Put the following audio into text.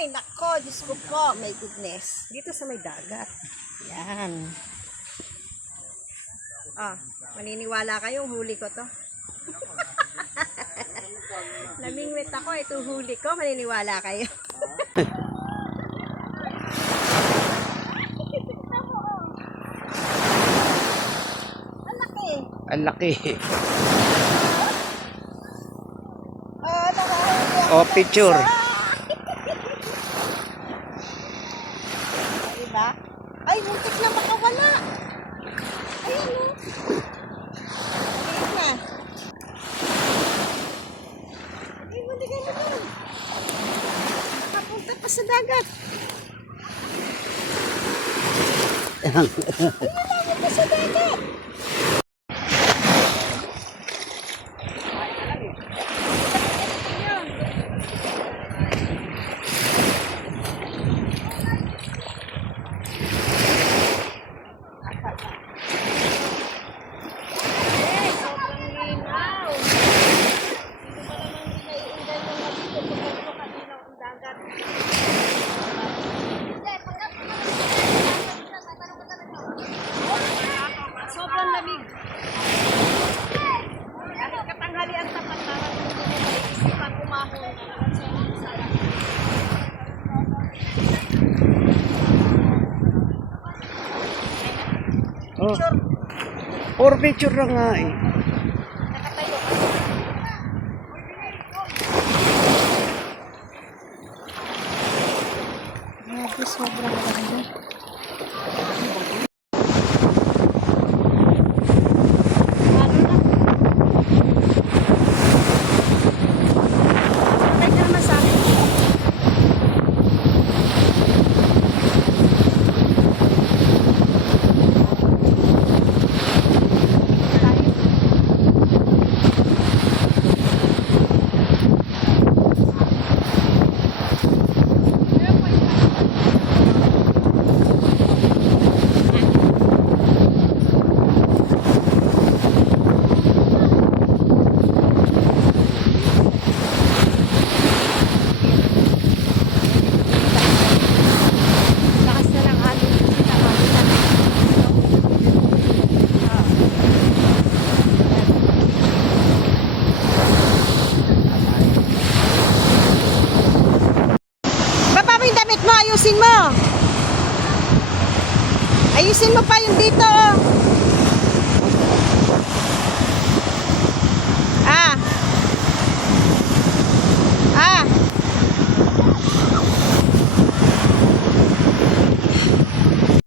Ay, nako, Diyos ko po. My goodness. Dito sa may dagat. Yan. Ah, maniniwala kayong huli ko to. Namingwit ako, ito huli ko. Maniniwala kayo. Ang laki. Ang laki. Oh, picture. Diba? Ay, muntik na makawala. Ayan o. Ayan na. Ay, huli ka naman. Nakapunta pa sa dagat. Ayun, napunta sa dagat. Sobrang lamig. Kahit katanghalian tapat parang isipan umahon. Oh. Or picture lang nga eh. Nakatayo. Grabe, sobrang lamig. Ayusin mo pa yung dito.